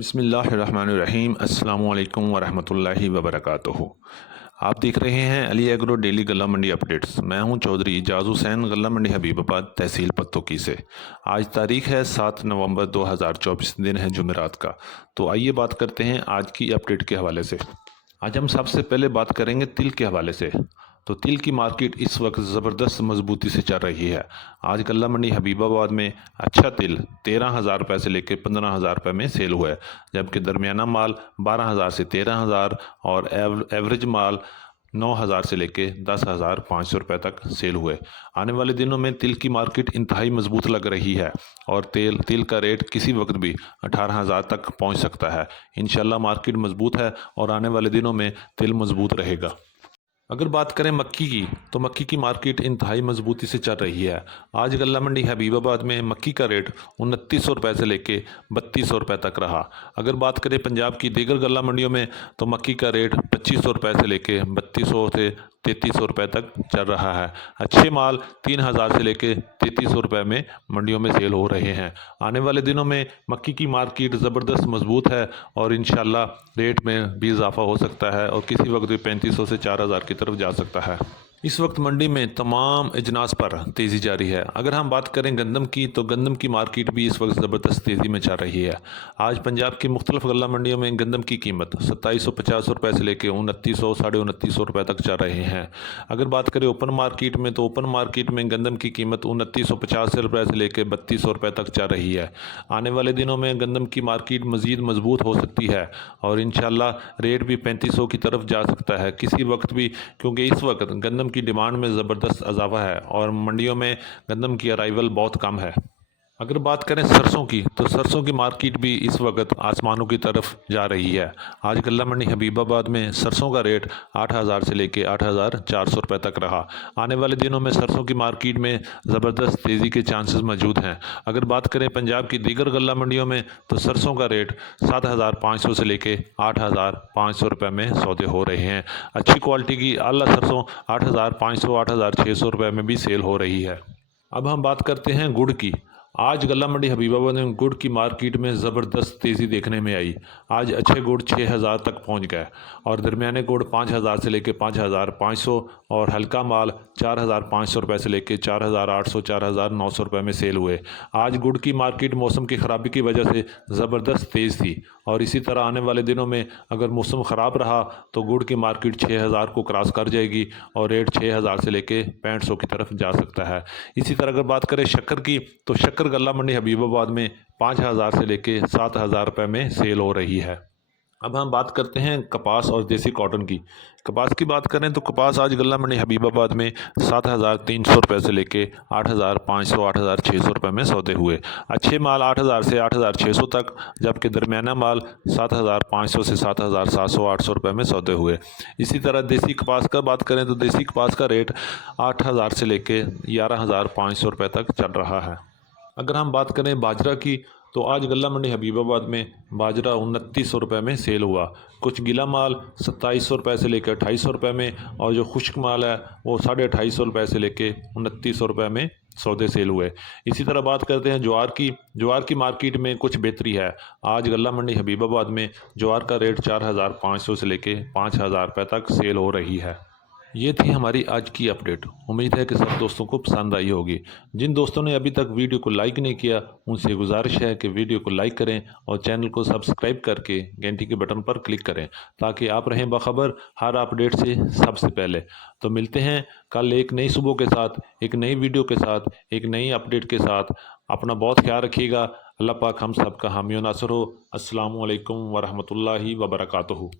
बिस्मिल्लाहिर्रहमानिर्रहीम। अस्सलाम वालेकुम वरहमतुल्लाहि वबरकातुहू। आप देख रहे हैं अली एग्रो डेली गल्ला मंडी अपडेट्स। मैं हूं चौधरी इजाज़ हुसैन, गल्ला मंडी हबीबाबाद, तहसील पत्तोकी से। आज तारीख है 7 नवंबर 2024, दिन है जुमेरात का। तो आइए बात करते हैं आज की अपडेट के हवाले से। आज हम सबसे पहले बात करेंगे तिल के हवाले से। तो तिल की मार्केट इस वक्त ज़बरदस्त मजबूती से चल रही है। आज गल्ला मंडी हबीबाबाद में अच्छा तिल 13,000 रुपये से लेकर 15,000 रुपये में सेल हुआ है, जबकि दरमियाना माल 12,000 से 13,000 और एवरेज माल 9,000 से लेके 10,500 रुपये तक सेल हुए। आने वाले दिनों में तिल की मार्केट इंतहाई मजबूत लग रही है और तिल का रेट किसी वक्त भी 18,000 तक पहुंच सकता है। इंशाल्लाह मार्केट मजबूत है और आने वाले दिनों में तिल मजबूत रहेगा। अगर बात करें मक्की की, तो मक्की की मार्केट इंतहाई मजबूती से चल रही है। आज गल्ला मंडी हबीबाबाद में मक्की का रेट 2900 रुपये से लेके 3200 रुपये तक रहा। अगर बात करें पंजाब की दीगर गल्ला मंडियों में, तो मक्की का रेट 2500 रुपये से लेके 3200 से 3300 रुपये तक चल रहा है। अच्छे माल 3000 से लेके 3300 रुपये में मंडियों में सेल हो रहे हैं। आने वाले दिनों में मक्की की मार्केट ज़बरदस्त मजबूत है और इंशाल्लाह रेट में भी इजाफा हो सकता है और किसी वक्त भी 3500 से 4000 की तरफ जा सकता है। इस वक्त मंडी में तमाम अजनास पर तेज़ी जारी है। अगर हम बात करें गंदम की, तो गंदम की मार्केट भी इस वक्त ज़बरदस्त तेज़ी में चल रही है। आज पंजाब की मुख्तलिफ गल्ला मंडियों में गंदम की कीमत 2750 रुपये से लेकर 2900 साढ़े 2900 रुपये तक चल रहे हैं। अगर बात करें ओपन मार्केट में, तो ओपन मार्केट में गंदम की कीमत 2950 रुपये से लेकर 3200 रुपये तक चल रही है। आने वाले दिनों में गंदम की मार्केट मज़ीद मजबूत हो सकती है और इंशाल्लाह रेट भी 3500 की तरफ जा सकता है किसी वक्त भी, क्योंकि इस वक्त गंदम की डिमांड में ज़बरदस्त इजाफा है और मंडियों में गंदम की अराइवल बहुत कम है। अगर बात करें सरसों की, तो सरसों की मार्केट भी इस वक्त आसमानों की तरफ जा रही है। आज गल्ला मंडी हबीबाबाद में सरसों का रेट 8,000 से लेके 8,400 रुपये तक रहा। आने वाले दिनों में सरसों की मार्केट में ज़बरदस्त तेज़ी के चांसेस मौजूद हैं। अगर बात करें पंजाब की दीगर गल्ला मंडियों में, तो सरसों का रेट 7,500 से लेके 8,500 रुपये में सौदे हो रहे हैं। अच्छी क्वालिटी की आला सरसों 8,500 8,600 रुपये में भी सेल हो रही है। अब हम बात करते हैं गुड़ की। आज गल्ला मंडी हबीबाबाद में गुड़ की मार्केट में ज़बरदस्त तेज़ी देखने में आई। आज अच्छे गुड़ 6,000 तक पहुंच गए और दरमियाने गुड़ 5,000 से लेकर 5,500 और हल्का माल 4,500 रुपये से लेकर 4,800 4,900 रुपये में सेल हुए। आज गुड़ की मार्केट मौसम की ख़राबी की वजह से ज़बरदस्त तेज़ थी और इसी तरह आने वाले दिनों में अगर मौसम ख़राब रहा तो गुड़ की मार्केट 6,000 को क्रॉस कर जाएगी और रेट 6,000 से लेकर 6500 की तरफ जा सकता है। इसी तरह अगर बात करें शक्कर की, तो शक्कर गल्ला मंडी हबीबाबाद में 5,000 से लेके 7,000 रुपये में सेल हो रही है। अब हम बात करते हैं कपास और देसी कॉटन की। कपास की बात करें तो कपास आज गल्ला मंडी हबीबाबाद में 7,300 रुपये से लेके 8,500 8,600 रुपये में सौदे हुए। अच्छे माल 8,000 से 8,600 तक, जबकि दरमियाना माल 7,500 से 7,700 800 रुपये में सौदे हुए। इसी तरह देसी कपास का बात करें तो देसी कपास का रेट 8,000 से लेके 11,500 रुपये तक चल रहा है। अगर हम बात करें बाजरा की, तो आज गल्ला मंडी हबीबाबाद में बाजरा 2900 रुपये में सेल हुआ। कुछ गीला माल 2700 रुपये से लेकर 2800 रुपये में और जो खुश्क माल है वो 250 रुपये से लेकर 2900 रुपये में सौदे सेल हुए। इसी तरह बात करते हैं ज्वार की मार्केट में कुछ बेहतरी है। आज गल्ला मंडी हबीबाबाद में ज्वार का रेट 4,500 से लेकर 5,000 रुपये तक सेल हो रही है। ये थी हमारी आज की अपडेट। उम्मीद है कि सब दोस्तों को पसंद आई होगी। जिन दोस्तों ने अभी तक वीडियो को लाइक नहीं किया, उनसे गुजारिश है कि वीडियो को लाइक करें और चैनल को सब्सक्राइब करके घंटी के बटन पर क्लिक करें, ताकि आप रहें बाखबर हर अपडेट से सबसे पहले। तो मिलते हैं कल एक नई सुबह के साथ, एक नई वीडियो के साथ, एक नई अपडेट के साथ। अपना बहुत ख्याल रखिएगा। अल्लाह पाक हम सब का हामी और नासर हो। अस्सलामु अलैकुम वरहमतुल्लाहि वबरकातुहू।